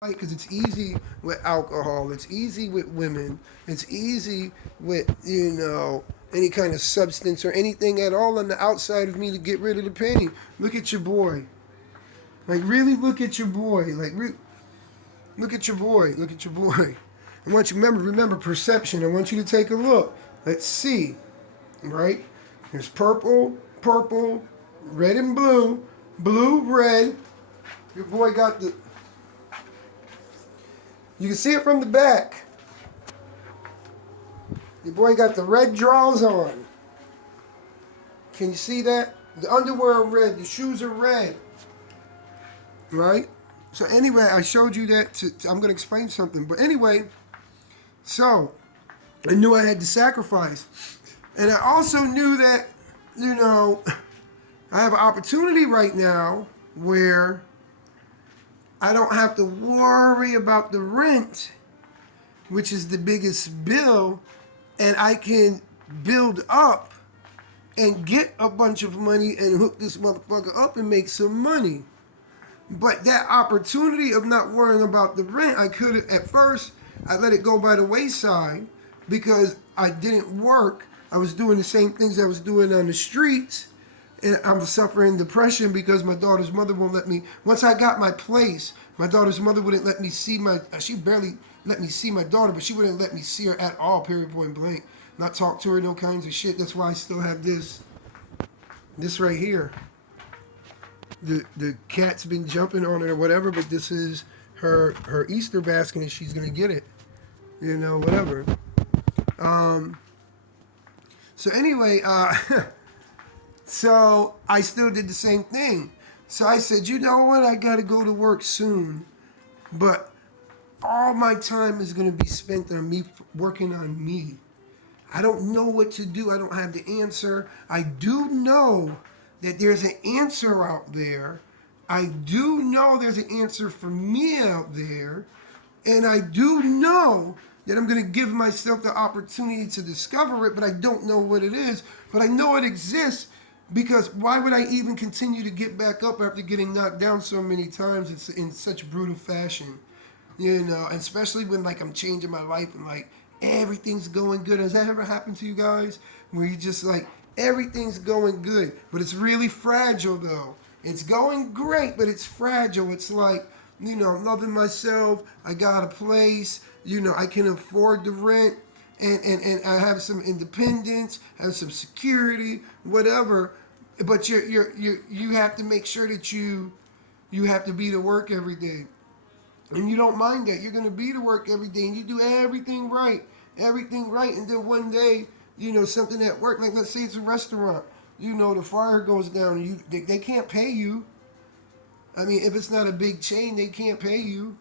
Right, because it's easy with alcohol, it's easy with women, it's easy with, any kind of substance or anything at all on the outside of me to get rid of the pain. Look at your boy. Like, really look at your boy. Look at your boy. Look at your boy. I want you to remember perception. I want you to take a look. Let's see. Right? There's purple, red and blue, red. Your boy got the. You can see it from the back. Your boy got the red drawers on. Can you see that? The underwear are red. The shoes are red. Right? So anyway, I showed you that. I'm going to explain something. But anyway, so I knew I had to sacrifice. And I also knew that, I have an opportunity right now where I don't have to worry about the rent, which is the biggest bill, and I can build up and get a bunch of money and hook this motherfucker up and make some money. But that opportunity of not worrying about the rent, I could have, at first, I let it go by the wayside because I didn't work. I was doing the same things I was doing on the streets. And I'm suffering depression because my daughter's mother won't let me. Once I got my place, my daughter's mother wouldn't let me see she barely let me see my daughter, but she wouldn't let me see her at all, period, point blank. Not talk to her, no kinds of shit. That's why I still have this right here. The cat's been jumping on it or whatever, but this is her Easter basket and she's gonna get it. Whatever. So anyway, so I still did the same thing. So I said, you know what? I gotta go to work soon, but all my time is gonna be spent on me working on me. I don't know what to do. I don't have the answer. I do know that there's an answer out there. I do know there's an answer for me out there. And I do know that I'm going to give myself the opportunity to discover it, but I don't know what it is. But I know it exists because why would I even continue to get back up after getting knocked down so many times? It's in such brutal fashion, and especially when like I'm changing my life and like everything's going good. Has that ever happened to you guys? Where you just like everything's going good, but it's really fragile though. It's going great, but it's fragile. It's like, I'm loving myself. I got a place. I can afford the rent, and I have some independence, have some security, whatever. But you have to make sure that you have to be to work every day, and you don't mind that. You're gonna be to work every day, and you do everything right, and then one day, something at work, like let's say it's a restaurant, the fire goes down, and they can't pay you. I mean, if it's not a big chain, they can't pay you.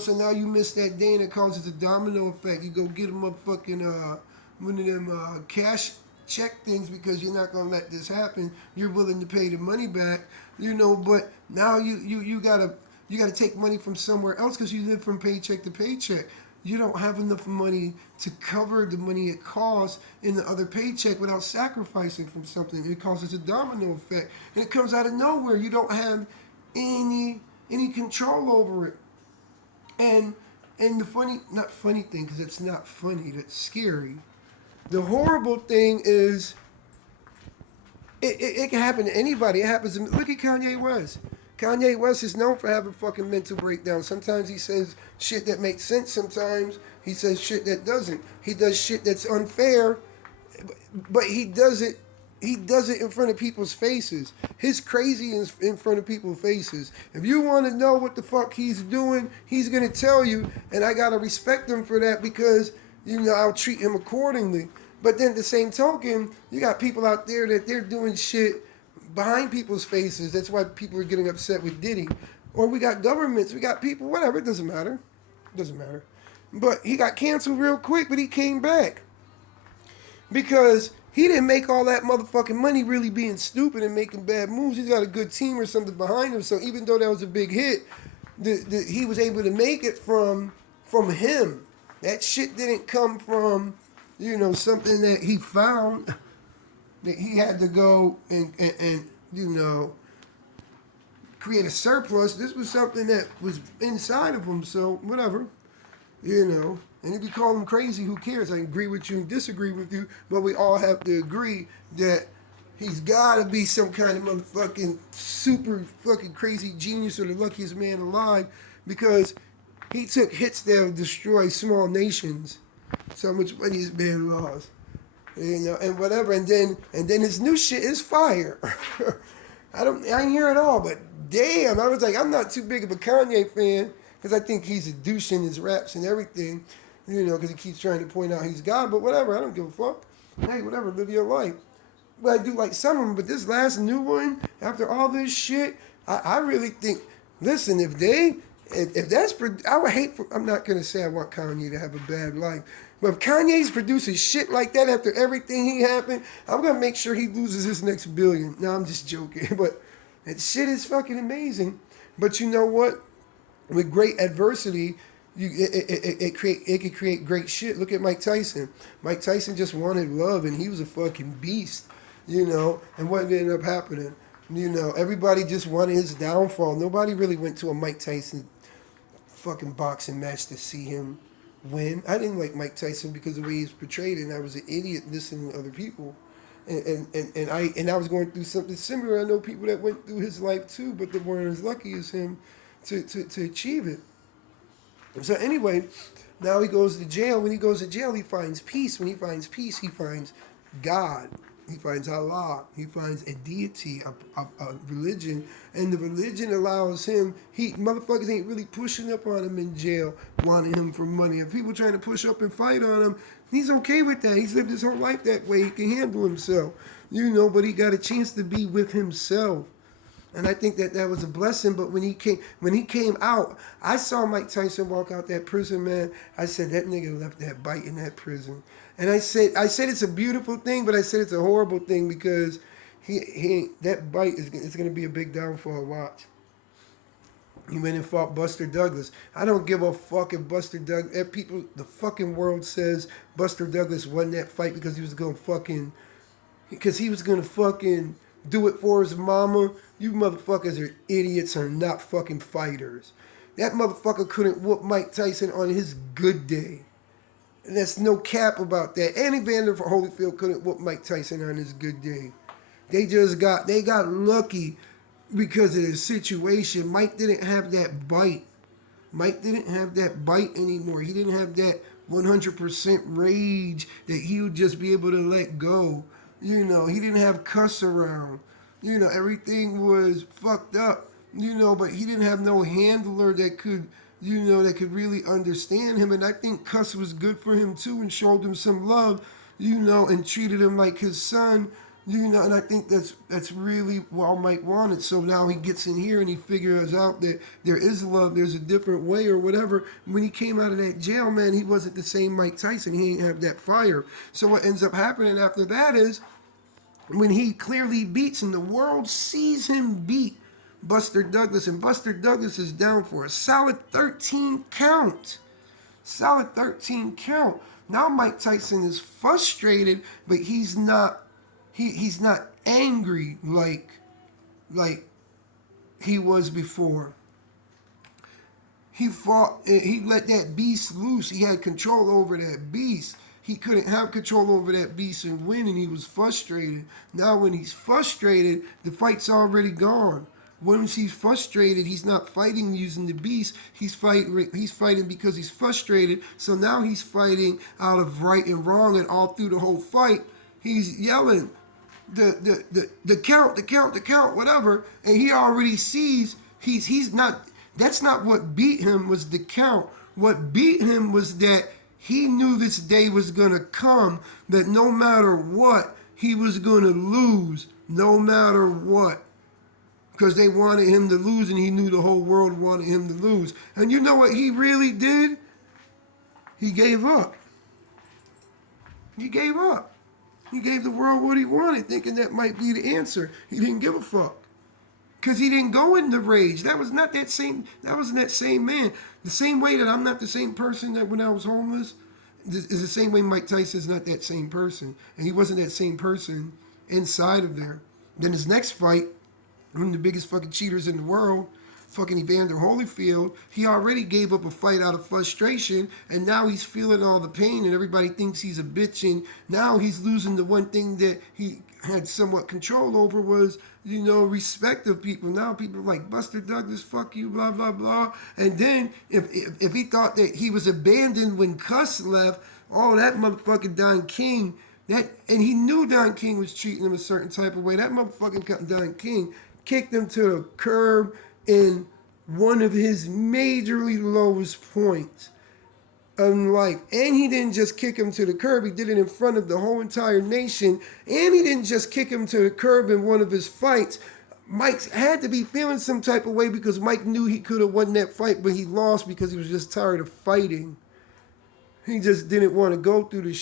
So now you miss that day and it causes a domino effect. You go get a motherfucking one of them cash check things because you're not gonna let this happen. You're willing to pay the money back, but now you gotta take money from somewhere else because you live from paycheck to paycheck. You don't have enough money to cover the money it costs in the other paycheck without sacrificing from something. It causes a domino effect, and it comes out of nowhere. You don't have any control over it. And the not funny thing, because it's not funny, that's scary. The horrible thing is, it can happen to anybody. It happens to, look at Kanye West. Kanye West is known for having fucking mental breakdowns. Sometimes he says shit that makes sense. Sometimes he says shit that doesn't. He does shit that's unfair, but he does it. He does it in front of people's faces. His crazy is in front of people's faces. If you want to know what the fuck he's doing, he's gonna tell you, and I gotta respect him for that because I'll treat him accordingly. But then at the same token, you got people out there that they're doing shit behind people's faces. That's why people are getting upset with Diddy. Or we got governments, we got people, whatever, it doesn't matter. It doesn't matter. But he got canceled real quick, but he came back. Because he didn't make all that motherfucking money really being stupid and making bad moves. He's got a good team or something behind him. So even though that was a big hit, he was able to make it from him. That shit didn't come from, something that he found that he had to go and create a surplus. This was something that was inside of him. So whatever, you know. And if you call him crazy, who cares? I agree with you and disagree with you, but we all have to agree that he's got to be some kind of motherfucking super fucking crazy genius or the luckiest man alive, because he took hits that would destroy small nations. So much money this man lost. You know, and whatever, and then his new shit is fire. I ain't hear it all, but damn, I was like, I'm not too big of a Kanye fan because I think he's a douche in his raps and everything, you know, because he keeps trying to point out he's God. But whatever, I don't give a fuck. Hey, whatever, live your life. But I do like some of them. But this last new one, after all this shit, I really think. Listen, if that's, I would hate for. I'm not gonna say I want Kanye to have a bad life. But if Kanye's producing shit like that after everything he happened, I'm going to make sure he loses his next billion. No, I'm just joking. But that shit is fucking amazing. But you know what? With great adversity, it can create great shit. Look at Mike Tyson. Mike Tyson just wanted love, and he was a fucking beast, you know. And what ended up happening? You know, everybody just wanted his downfall. Nobody really went to a Mike Tyson fucking boxing match to see him win. I didn't like Mike Tyson because of the way he's portrayed, and I was an idiot listening to other people. And I was going through something similar. I know people that went through his life too, but they weren't as lucky as him to achieve it. So anyway, now he goes to jail. When he goes to jail, he finds peace. When he finds peace, he finds God. He finds Allah. He finds a deity, a religion. And the religion allows him, motherfuckers ain't really pushing up on him in jail, wanting him for money. If people trying to push up and fight on him, he's okay with that. He's lived his whole life that way. He can handle himself. You know, but he got a chance to be with himself. And I think that was a blessing. But when he came out, I saw Mike Tyson walk out that prison, man. I said, that nigga left that bite in that prison. And I said it's a beautiful thing, but I said it's a horrible thing because that bite is going to be a big downfall. Watch. He went and fought Buster Douglas. I don't give a fuck if Buster Douglas. The fucking world says Buster Douglas won that fight because he was going to fucking do it for his mama. You motherfuckers are idiots, are not fucking fighters. That motherfucker couldn't whoop Mike Tyson on his good day. And there's no cap about that. And Evander Holyfield couldn't whoop Mike Tyson on his good day. They got lucky because of the situation. Mike didn't have that bite. Mike didn't have that bite anymore. He didn't have that 100% rage that he would just be able to let go. You know, he didn't have cuss around. You know, everything was fucked up. You know, but he didn't have no handler that could really understand him. And I think Cuss was good for him too and showed him some love, you know, and treated him like his son, you know. And I think that's really what Mike wanted. So now he gets in here and he figures out that there is love, there's a different way or whatever. When he came out of that jail, man, he wasn't the same Mike Tyson. He didn't have that fire. So what ends up happening after that is when he clearly beats and the world sees him beat Buster Douglas, and Buster Douglas is down for a solid 13 count. Solid 13 count. Now Mike Tyson is frustrated, but he's not angry like he was before. He let that beast loose. He had control over that beast. He couldn't have control over that beast and win, and he was frustrated. Now when he's frustrated, the fight's already gone. Once he's frustrated, he's not fighting using the beast. He's fighting because he's frustrated. So now he's fighting out of right and wrong, and all through the whole fight, he's yelling the count, whatever. And he already sees he's not. That's not what beat him. Was the count. What beat him was that he knew this day was gonna come. That no matter what, he was gonna lose. No matter what. Because they wanted him to lose, and he knew the whole world wanted him to lose. And you know what he really did? He gave up. He gave up. He gave the world what he wanted, thinking that might be the answer. He didn't give a fuck. Because he didn't go into rage. That wasn't that same man. The same way that I'm not the same person that when I was homeless is the same way Mike Tyson's not that same person. And he wasn't that same person inside of there. Then his next fight, one of the biggest fucking cheaters in the world, fucking Evander Holyfield, he already gave up a fight out of frustration, and now he's feeling all the pain, and everybody thinks he's a bitch, and now he's losing the one thing that he had somewhat control over was, respect of people. Now people are like, Buster Douglas, fuck you, blah, blah, blah. And then if he thought that he was abandoned when Cuss left, oh, that motherfucking Don King, and he knew Don King was treating him a certain type of way. That motherfucking Don King kicked him to the curb in one of his majorly lowest points in life. And he didn't just kick him to the curb, he did it in front of the whole entire nation. And he didn't just kick him to the curb in one of his fights. Mike had to be feeling some type of way because Mike knew he could have won that fight, but he lost because he was just tired of fighting. He just didn't want to go through the